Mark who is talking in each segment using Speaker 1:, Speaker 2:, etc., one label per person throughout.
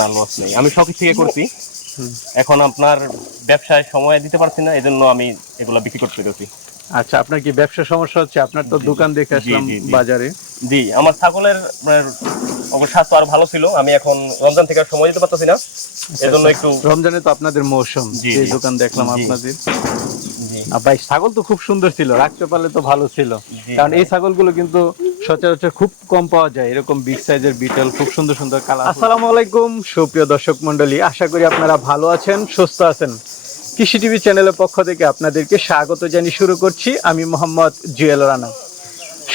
Speaker 1: না লস নেই। আমি শখ থেকে করছি। এখন আপনার ব্যবসায় সময় দিতে পারছি না এজন্য আমি এগুলা বিক্রি করতে পেরেছি।
Speaker 2: আচ্ছা আপনার কি ব্যবসা সমস্যা হচ্ছে? আপনার তো দোকান দেখে আসলাম। বাজারে।
Speaker 1: জি আমার ছাগলের মানে, স্বাস্থ্য আরও ভালো ছিল। আমি এখন রমজান থেকে সময় দিতে পারতেছি না। এজন্য একটু
Speaker 2: রমজানে তো আপনাদের মৌসুম। যে দোকান দেখলাম আপনাদের। ভাই ছাগল তো খুব সুন্দর ছিল। রাখতে পারলে তো ভালো ছিল। কারণ। এই ছাগলগুলো কিন্তু সচরাচর খুব কম পাওয়া যায়, এরকম বিগ সাইজের বিটল খুব সুন্দর সুন্দর কালার আসসালামু আলাইকুম, সুপ্রিয় দর্শক মন্ডলী আশা করি আপনারা ভালো আছেন, সুস্থ আছেন। কৃষি টিভি চ্যানেলের পক্ষ থেকে আপনাদেরকে স্বাগত জানিয়ে শুরু করছি, আমি মোহাম্মদ জুয়েল রানা।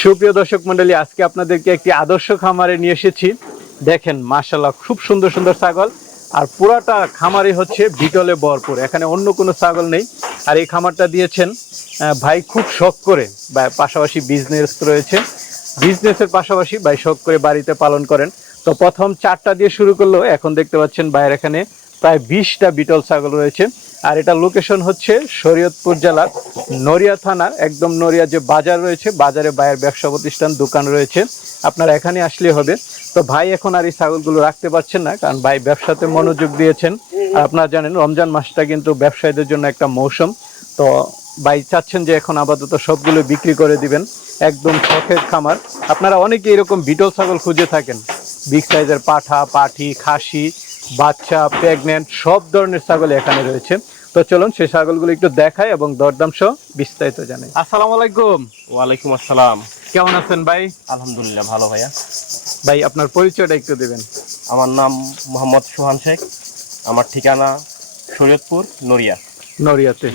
Speaker 2: সুপ্রিয় দর্শক মন্ডলী আজকে আপনাদেরকে একটি আদর্শ খামারে নিয়ে এসেছি। দেখেন মাশাল্লাহ খুব সুন্দর সুন্দর ছাগল, আর পুরাটা খামারে হচ্ছে বিটলে ভরপুর, এখানে অন্য কোনো ছাগল নেই। আর এই খামারটা দিয়েছেন ভাই খুব শখ করে, বা পাশাপাশি বিজনেস রয়েছে। বিজনেসের পাশাপাশি ভাই শখ করে বাড়িতে পালন করেন। তো প্রথম চারটা দিয়ে শুরু করল, এখন দেখতে পাচ্ছেন বাইরে এখানে প্রায় বিশটা বিটল ছাগল রয়েছে। আর এটা লোকেশন হচ্ছে শরীয়তপুর জেলার নড়িয়া থানার, একদম নড়িয়া যে বাজার রয়েছে, বাজারে বাইরের ব্যবসা প্রতিষ্ঠান, দোকান রয়েছে। আপনারা এখানে আসলে হবে। তো ভাই এখন আর এই ছাগলগুলো রাখতে পারছেন না, কারণ ভাই ব্যবসাতে মনোযোগ দিয়েছেন। আর আপনারা জানেন, রমজান মাসটা কিন্তু ব্যবসায়ীদের জন্য একটা মৌসুম। তো ভাই চাচ্ছেন যে এখন আপাতত সবগুলো বিক্রি করে দিবেন একদম শখের খামার। আপনারা অনেকে এরকম বিটল ছাগল খুঁজে থাকেন। বিগ সাইজের পাঠা পাঠি খাসি বাচ্চা প্রেগনেন্ট সব ধরনের ছাগল এখানে রয়েছে। তো চলুন সেই ছাগলগুলো একটু দেখাই এবং দরদাম সহ বিস্তারিত জানাই। আসসালামু আলাইকুম।
Speaker 1: ওয়ালাইকুম আসসালাম।
Speaker 2: কেমন আছেন ভাই?
Speaker 1: আলহামদুলিল্লাহ ভালো ভাইয়া।
Speaker 2: ভাই আপনার পরিচয়টা একটু দিবেন।
Speaker 1: আমার নাম মোহাম্মদ সোহান শেখ। আমার ঠিকানা শরীয়তপুর নড়িয়া।
Speaker 2: নড়িয়াতে।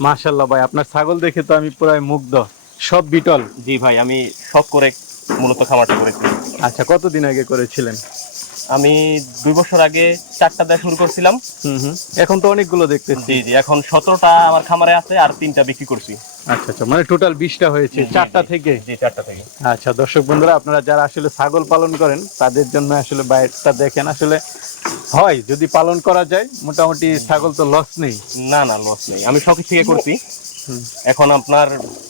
Speaker 2: মাশাল্লাহ ভাই আপনার ছাগল দেখে তো আমি প্রায় মুগ্ধ। সব বিটল।
Speaker 1: জি ভাই আমি সব করে মূলত খামারটা করেছি।
Speaker 2: আচ্ছা কতদিন আগে করেছিলেন?
Speaker 1: আমি দুই বছর আগে চারটা দেওয়া শুরু করছিলাম।
Speaker 2: হুম হুম। এখন তো অনেকগুলো দেখতেছি।
Speaker 1: জি জি এখন সতেরোটা আমার খামারে আছে আর তিনটা বিক্রি করছি।
Speaker 2: আচ্ছা আচ্ছা মানে টোটাল বিশটা হয়েছে চারটা থেকে?
Speaker 1: চারটা থেকে।
Speaker 2: আচ্ছা দর্শক বন্ধুরা আপনারা যারা আসলে ছাগল পালন করেন তাদের জন্য আসলে বাইরটা দেখেন আসলে হয় যদি পালন করা যায় মোটামুটি ছাগল তো লস নেই।
Speaker 1: না না লস নেই। আমি শখ থেকে করছি। এখন আপনার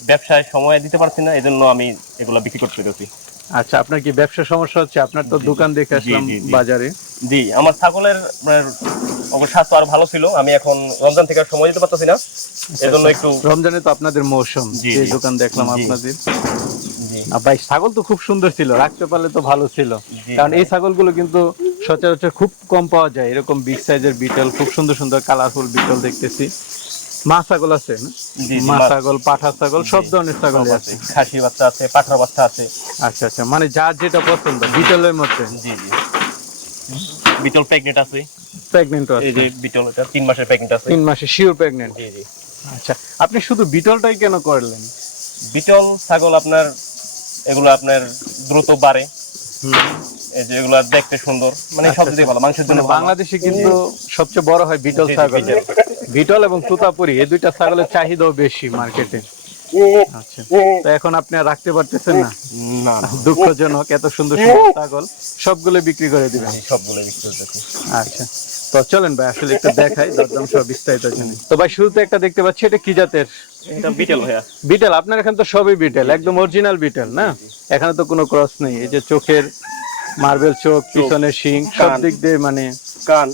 Speaker 1: ব্যবসায় সময় দিতে পারছি না এজন্য আমি এগুলা বিক্রি করতে পেরেছি।
Speaker 2: আচ্ছা আপনার কি ব্যবসা সমস্যা হচ্ছে? আপনার তো দোকান দেখে আসলাম। বাজারে।
Speaker 1: জি আমার ছাগলের অবশ্য স্বাস্থ্য আরও ভালো ছিল। আমি এখন রমজান থেকে সময় দিতে পারতেছি না। এজন্য একটু
Speaker 2: রমজানে তো আপনাদের মৌসুম যে দোকান দেখলাম আপনাদের। ভাই ছাগল তো খুব সুন্দর ছিল রাখতে পারলে তো ভালো ছিল। কারণ। এই ছাগলগুলো কিন্তু সচরাচর খুব কম পাওয়া যায়। এরকম বিগ সাইজের বিটল খুব সুন্দর সুন্দর কালারফুল বিটল দেখতেছি। মা ছাগল আছে মা ছাগল পাঠা ছাগল সব ধরনের ছাগল আছে।
Speaker 1: খাসি বাচ্চা আছে পাঠার বাচ্চা আছে।
Speaker 2: আচ্ছা আচ্ছা। মানে যার যেটা পছন্দ বিটলের মধ্যে।
Speaker 1: জি জি। বিটল আছে।
Speaker 2: প্রেগনেন্ট
Speaker 1: এই
Speaker 2: আছে।
Speaker 1: যে বিটল এটা তিন মাসের প্রেগনেন্ট আছে।
Speaker 2: তিন মাসে শিওর প্রেগনেন্ট
Speaker 1: জি জি।
Speaker 2: আচ্ছা আপনি শুধু বিটলটাই কেন করলেন?
Speaker 1: বিটল ছাগল আপনার এগুলো আপনার দ্রুত বাড়ে। এই যে এগুলো দেখতে সুন্দর। মানে সব
Speaker 2: আচ্ছা,
Speaker 1: ভালো মাংসের জন্য
Speaker 2: মানে বাংলাদেশে কিন্তু সবচেয়ে বড় হয় বিটল
Speaker 1: জি, জি,
Speaker 2: ছাগল।
Speaker 1: বিটল।
Speaker 2: বিটল এবং তুতাপুরি এই দুইটা ছাগলের চাহিদাও বেশি মার্কেটে আচ্ছা। তো এখন আপনি আর রাখতে পারতেছেন না? দুঃখজনক এত সুন্দর সুন্দর ছাগল। সবগুলো বিক্রি করে দিবেন।
Speaker 1: সবগুলো বিক্রি করতেছি
Speaker 2: আচ্ছা। তো চলেন ভাই আসলে একটু দেখাই দরদাম সহ বিস্তারিত জানি। তো ভাই শুরুতে একটা দেখতে পাচ্ছি এটা কি জাতের?
Speaker 1: এটা বিটল ভাইয়া।
Speaker 2: বিটেল আপনার এখানে তো সবই বিটেল একদম অরিজিনাল বিটেল না? এখানে তো কোনো ক্রস নেই এই যে চোখের মার্বেল চোখ পিছনের শিং সব। দিক দিয়ে মানে
Speaker 1: কান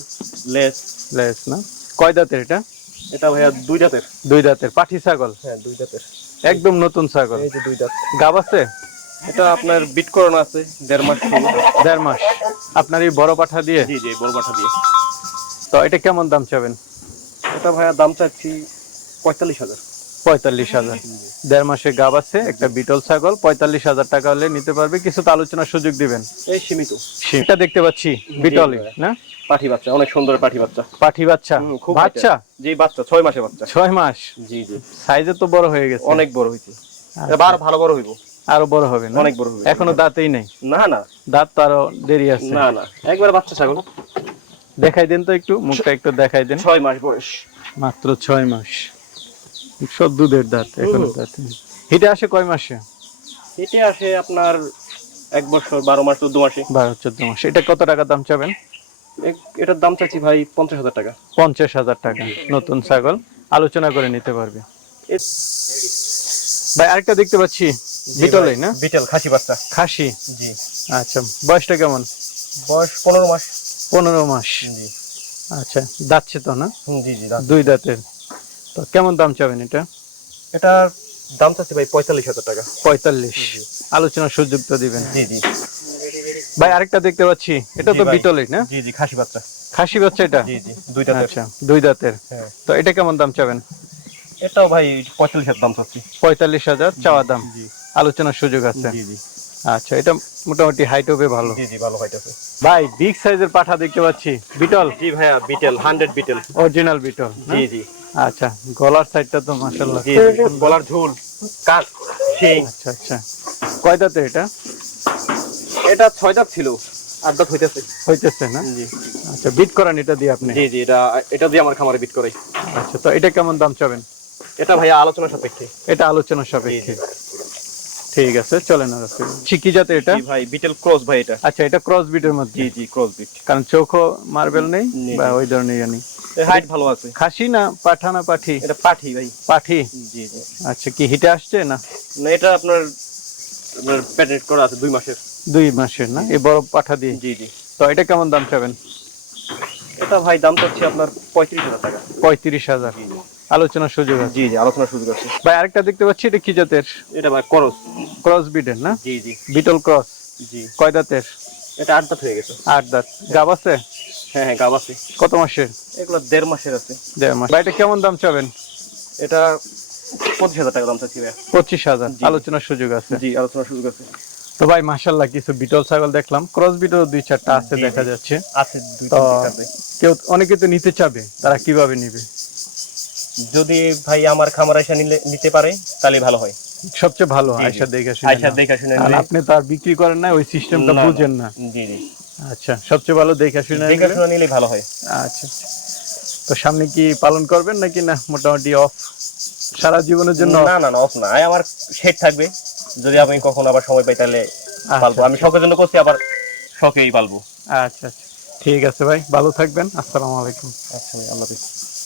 Speaker 1: লেস
Speaker 2: লেস না? কয় দাঁতের এটা?
Speaker 1: এটা ভাইয়া দুই দাঁতের।
Speaker 2: দুই দাঁতের পাঠি ছাগল?
Speaker 1: হ্যাঁ দুই দাঁতের।
Speaker 2: একদম নতুন ছাগল।
Speaker 1: এই যে দুই দাঁত
Speaker 2: গাব আছে?
Speaker 1: এটা আপনার বিট করানো আছে দেড় মাস
Speaker 2: দেড় মাস। আপনার এই বড় পাঠা দিয়ে?
Speaker 1: জি জি বড় পাঠা দিয়ে।
Speaker 2: তো এটা কেমন দাম চাবেন?
Speaker 1: এটা ভাইয়া দাম চাচ্ছি পঁয়তাল্লিশ হাজার।
Speaker 2: পঁয়তাল্লিশ হাজার। দেড় মাসে গাব আছে একটা বিটল ছাগল পঁয়তাল্লিশ হাজার টাকা হলে নিতে পারবে। কিছু তো আলোচনার সুযোগ দিবেন।
Speaker 1: এই সীমিত।
Speaker 2: দেখতে পাচ্ছি
Speaker 1: ভাইয়া।
Speaker 2: না?
Speaker 1: পাঠি বাচ্চা অনেক সুন্দর পাঠি বাচ্চা।
Speaker 2: পাঠি বাচ্চা।
Speaker 1: খুব
Speaker 2: বাচ্চা।
Speaker 1: জি বাচ্চা ছয় মাসের বাচ্চা।
Speaker 2: ছয় মাস?
Speaker 1: জি জি।
Speaker 2: সাইজে তো বড় হয়ে গেছে।
Speaker 1: অনেক বড় হয়েছে
Speaker 2: আচ্ছা।
Speaker 1: এবার ভালো বড় হইব।
Speaker 2: আরও বড় হবে না?
Speaker 1: অনেক বড় হবে
Speaker 2: এখনও দাঁতেই নেই।
Speaker 1: না না।
Speaker 2: দাঁত তো আরও দেরি আছে।
Speaker 1: না না। একবার বাচ্চা ছাগল।
Speaker 2: দেখাই দেন তো একটু মুখটা একটু দেখাই দেন।
Speaker 1: ছয় মাস বয়স।
Speaker 2: মাত্র ছয় মাস। সব দুধের দাঁত এখনও দাঁত। হিটে আসে কয় মাসে?
Speaker 1: এটি আসে আপনার এক বছর বারো মাস চোদ্দ মাসে।
Speaker 2: বারো চোদ্দ মাস। এটা কত টাকা দাম চাবেন?
Speaker 1: এটার দাম চাচ্ছি ভাই পঞ্চাশ হাজার টাকা।
Speaker 2: পঞ্চাশ হাজার টাকা নতুন ছাগল। আলোচনা করে নিতে পারবে। ভাই আরেকটা দেখতে পাচ্ছি। বিটলেই না?
Speaker 1: বিটল খাসি বাচ্চা।
Speaker 2: খাসি?
Speaker 1: জি।
Speaker 2: আচ্ছা বয়সটা কেমন?
Speaker 1: বয়স পনেরো মাস।
Speaker 2: পনেরো মাস।
Speaker 1: জি।
Speaker 2: আচ্ছা যাচ্ছে তো না?
Speaker 1: জি জি
Speaker 2: দুই দাঁতের। তো কেমন দাম চাবেন এটা?
Speaker 1: এটার দাম চাচ্ছি ভাই পঁয়তাল্লিশ হাজার টাকা।
Speaker 2: পঁয়তাল্লিশ। আলোচনার সুযোগ তো দিবেন।
Speaker 1: জি জি।
Speaker 2: ভাই আরেকটা দেখতে পাচ্ছি। এটা তো বিটলের না?
Speaker 1: জি জি খাসি বাচ্চা।
Speaker 2: খাসি বাচ্চা এটা?
Speaker 1: জি জি দুইটা
Speaker 2: আচ্ছা দুই দাঁতের।
Speaker 1: হ্যাঁ।
Speaker 2: তো এটা কেমন দাম চাবেন?
Speaker 1: এটাও ভাই পঁয়তাল্লিশ হাজার দাম চাচ্ছি।
Speaker 2: পঁয়তাল্লিশ হাজার চাওয়া দাম। আলোচনার সুযোগ আছে।
Speaker 1: জি জি।
Speaker 2: আচ্ছা এটা মোটামুটি হাইট হবে ভালো।
Speaker 1: জি জি ভালো হইতেছে
Speaker 2: ভাই বিগ সাইজের পাঠা দেখতে পাচ্ছি। বিটল?
Speaker 1: জি ভাইয়া Beetle hundred Beetle.
Speaker 2: Original Beetle
Speaker 1: জি জি।
Speaker 2: আচ্ছা গলার সাইডটা তো
Speaker 1: জি ঝুল কাজ সেই।
Speaker 2: আচ্ছা আচ্ছা। কয় এটা?
Speaker 1: এটা ছয় দাঁত ছিল আট দাঁত হইতেছে।
Speaker 2: হইতেছে না?
Speaker 1: জি।
Speaker 2: আচ্ছা বিট করান এটা দিয়ে আপনি।
Speaker 1: জি জি এটা এটা দিয়ে আমার খামারে বিট করাই।
Speaker 2: আচ্ছা তো এটা কেমন দাম চাবেন?
Speaker 1: এটা ভাইয়া আলোচনা সাপেক্ষে।
Speaker 2: এটা আলোচনা সাপেক্ষে। ঠিক আছে চলেন আর কি জাতের এটা?
Speaker 1: ভাই বিটেল ক্রস ভাই এটা।
Speaker 2: আচ্ছা এটা ক্রস বিটের মধ্যে?
Speaker 1: জি জি ক্রস বিট
Speaker 2: কারণ চোখও মার্বেল নেই বা ওই ধরনের নেই।
Speaker 1: হাইট ভালো আছে।
Speaker 2: খাসি না পাঠা না পাঠি?
Speaker 1: এটা পাঠি ভাই।
Speaker 2: পাঠি?
Speaker 1: জি জি।
Speaker 2: আচ্ছা কি হিটে আসছে না?
Speaker 1: না এটা আপনার আপনার প্যাটেন্ট করা আছে দুই মাসের।
Speaker 2: দুই মাসের না? এই বড় পাঠা দিয়ে?
Speaker 1: জি জি।
Speaker 2: তো এটা কেমন দাম চাবেন?
Speaker 1: এটা ভাই দাম চাচ্ছি আপনার পঁয়ত্রিশ হাজার টাকা।
Speaker 2: পঁয়ত্রিশ হাজার। আলোচনার সুযোগ আছে।
Speaker 1: জি জি আলোচনার সুযোগ আছে।
Speaker 2: ভাই আরেকটা দেখতে পাচ্ছি এটা কি জাতের?
Speaker 1: এটা ভাই করস।
Speaker 2: ক্রস বিটের না?
Speaker 1: জি জি।
Speaker 2: Beetle cross.
Speaker 1: জি।
Speaker 2: কয় দাঁতের?
Speaker 1: এটা আট দাঁত হয়ে গেছে।
Speaker 2: আট দাঁত। গাব আছে?
Speaker 1: হ্যাঁ হ্যাঁ গাব আছে।
Speaker 2: কত মাসের?
Speaker 1: এগুলো দেড় মাসের আছে।
Speaker 2: দেড় মাস। কেমন দাম চাবেন?
Speaker 1: এটা পঁচিশ হাজার টাকা দাম চাচ্ছি ভাই
Speaker 2: পঁচিশ হাজার। আলোচনার সুযোগ আছে।
Speaker 1: জি আলোচনার সুযোগ আছে।
Speaker 2: তো ভাই মাশাল্লাহ কিছু বিটল ছাগল দেখলাম। ক্রস বিটল দুই চারটা আছে দেখা যাচ্ছে।
Speaker 1: আছে দুই
Speaker 2: তো
Speaker 1: তিনটে আছে।
Speaker 2: কেউ অনেকে তো নিতে চাবে তারা কীভাবে নিবে?
Speaker 1: যদি ভাই আমার খামার এসে নিলে নিতে পারে তাহলে ভালো হয়।
Speaker 2: সবচেয়ে ভালো। আয়সা দেখে শুনে আপনি তো আর বিক্রি করেন না ওই সিস্টেমটা। বুঝেন না।
Speaker 1: জি জি।
Speaker 2: আচ্ছা সবচেয়ে ভালো দেখে শুনে
Speaker 1: দেখে শুনে নিলে ভালো হয়।
Speaker 2: আচ্ছা আচ্ছা। তো সামনে কি পালন করবেন নাকি না? মোটামুটি অফ সারা জীবনের জন্য
Speaker 1: না না না অফ না। আমার শেড থাকবে। যদি আমি কখনো আবার সময় পাই তাহলে
Speaker 2: আচ্ছা,
Speaker 1: পালবো। আমি শখের জন্য করছি আবার শখেই পালবো।
Speaker 2: আচ্ছা আচ্ছা। ঠিক আছে ভাই ভালো থাকবেন। আসসালামু আলাইকুম।
Speaker 1: আচ্ছা ভাই আল্লাহ হাফিজ।